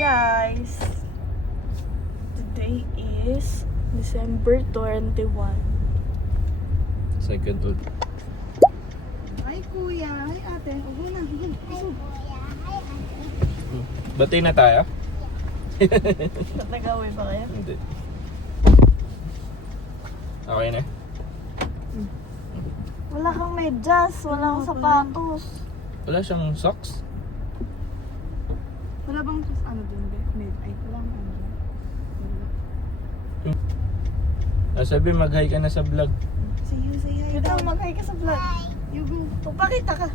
guys! Today is December 21. Second old. Ay, kuya. Ay, ate. Ugo na. Busog. Bati na tayo? Ba't nag-away pa kayo? Hindi. Okay na? Wala kang medyas, wala kang sapatos. Wala siyang socks? Wala bang ano dun, be? Ay, wala bang ano dun? Sabi mag-hi ka na sa vlog. See you, say hi. Ikaw, mag-hi ka sa vlog. You go. Pagpakita ka.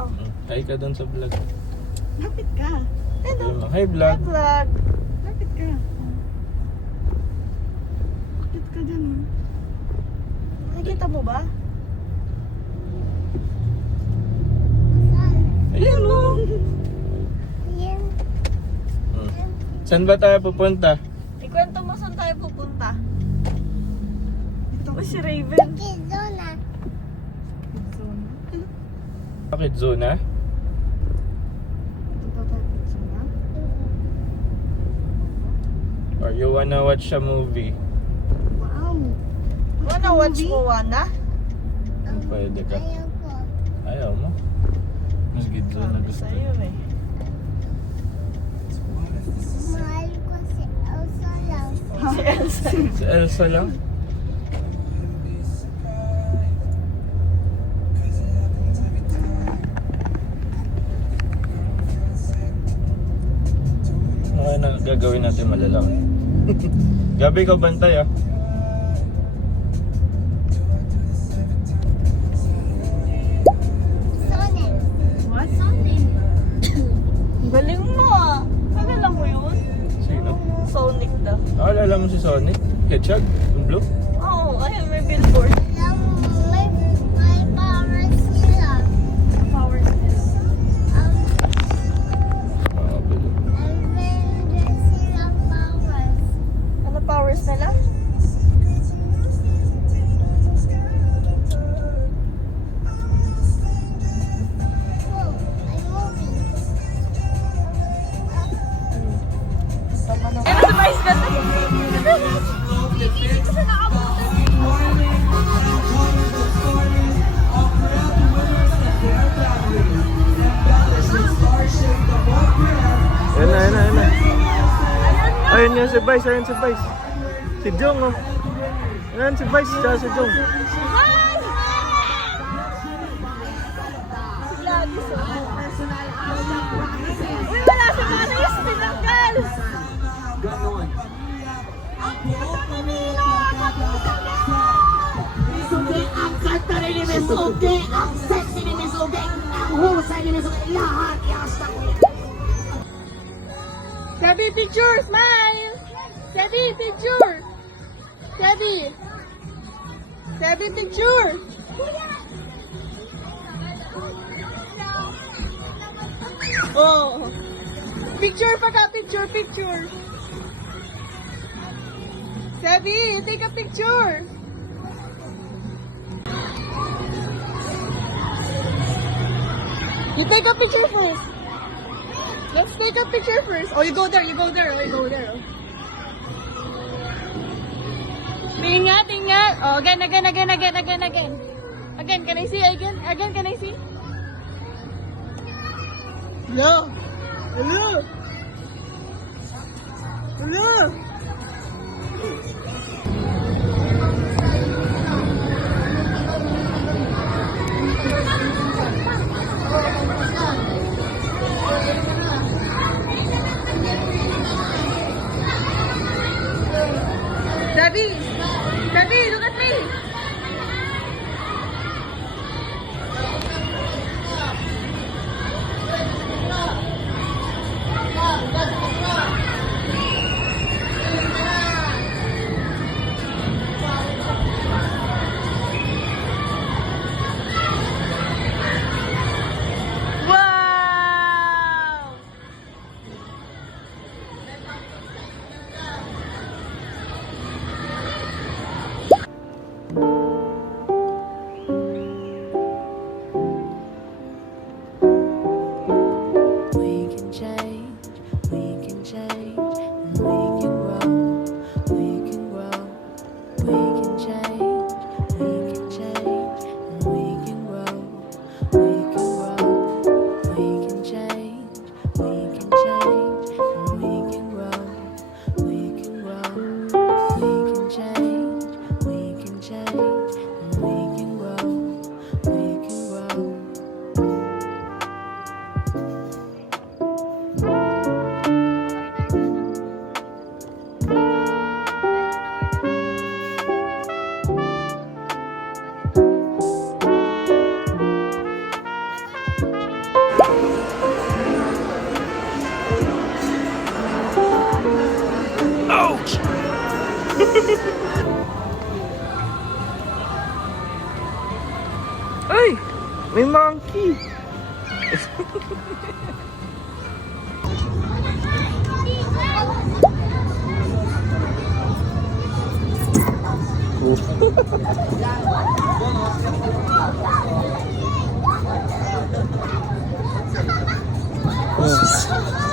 Oh. Hi ka doon sa vlog. Lapit ka. Hello. Hi vlog. Hi vlog. Lapit ka. Lapit ka dyan. Nakikita mo ba? Ayan o. Saan ba tayo pupunta? Ikwento mo saan tayo pupunta. Ito. O si Raven. Zona. Bakit zona? Ito tayo zona. Or you wanna watch a movie? Wow. Wanna watch Moana? Pwede ka. Ayaw mo? Mas gito na Sabi gusto. sa'yo eh. Mahal ko si Elsa lang. Si Elsa. Si Elsa lang? Okay na, gagawin natin malalang. Gabi, ikaw bantay ah. Sonic. What? Sonic. Galing mo ah. Alala mo yun? Sino? Sonic daw. Alala mo si Sonic? Hedgehog? Yung blue? Oo, ayun may billboard. Alam mo, may power sila. Power nila. Mga blue. Avengers silang powers. Ano powers nila? Oh, I'm moving. Tama na. Ano sa mais ka to? Ayan na, ayan na, ayan na. Ayun nga si Vice, ayun si Vice. Si Jong oh. Ayan si Vice, tsaka si Jong. Uy, wala si Maris! Tinanggal! Misugi ang kanta rin ni Misugi, ang sexy ni Misugi, ang husay ni Misugi, lahat i-hashtag ko yan. Sebi, picture! Smile! Sebi, picture! Sebi! Sebi, picture! Oh! Picture pa ka! Picture, picture! Sebi, take a picture! You take a picture first! Let's take a picture first. Oh, you go there, you go there, oh, you go there. Oh. Ingat, ingat. Oh, again. Again, can I see? Again, can I see? Hello. Hello. Hello. Debbie, look at me. Wow. Ay! May monkey!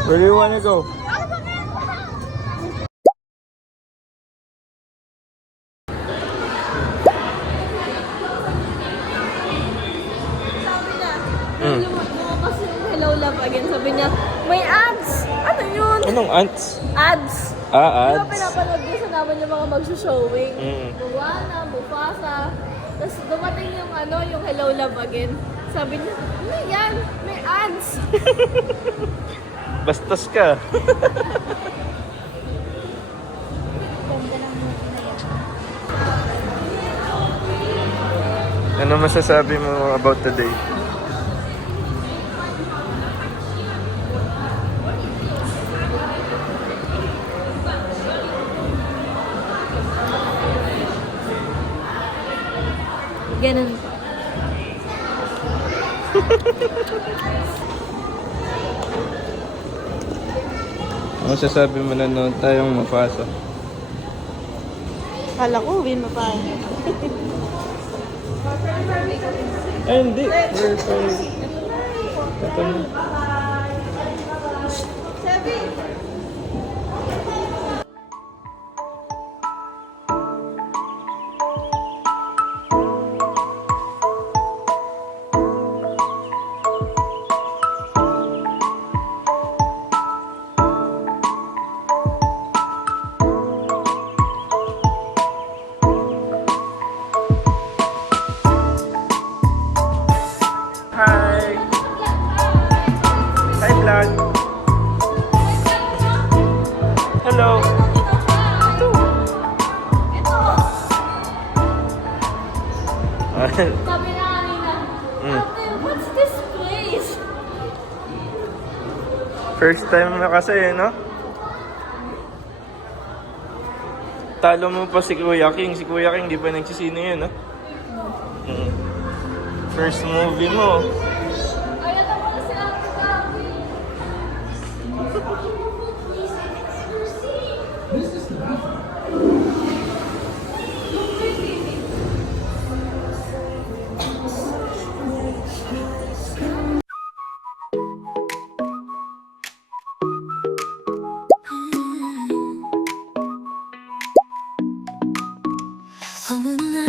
Where do you want to go? Lumabas yung Hello Love Again. Sabi niya, may ads! Ano yun? Anong ants? Ads! Ah, Di ba ads. pinapanood ko sa naman yung mga magsushowing? Mm. Moana, Mufasa. Tapos dumating yung yung Hello Love Again. Sabi niya, ano yan? May ads! Bastos ka. Ano masasabi mo about today? Ganun. Ano masasabi mo na noon tayong Mufasa? Kala ko, win mo pa. Ay, hindi. We're sorry. Ito na. Hi! Hi, vlog! Hello! Sabi na kanina, Ate, what's this place? First time na kasi, no? Talo mo pa si Kuya King. Si Kuya King, di pa nagsisino yun, no? Mm. First movie mo. Ayaw na pala si Ate Gabi. 어느 날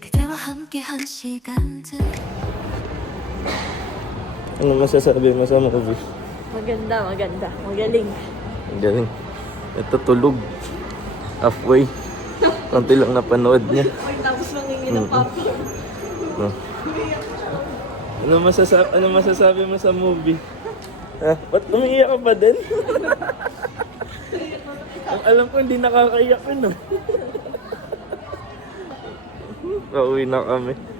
그대와 함께한 시간들 Ano masasabi mo sa movie? Maganda, maganda. Magaling. Ang galing. Ito tulog. Halfway. Konti lang napanood niya. Tapos mangingi ng papi. No. Ano masasabi mo sa movie? Ha? Ba't umiiyak ka pa din? Ang alam ko hindi nakakaiyak yun, no? Pauwi na kami.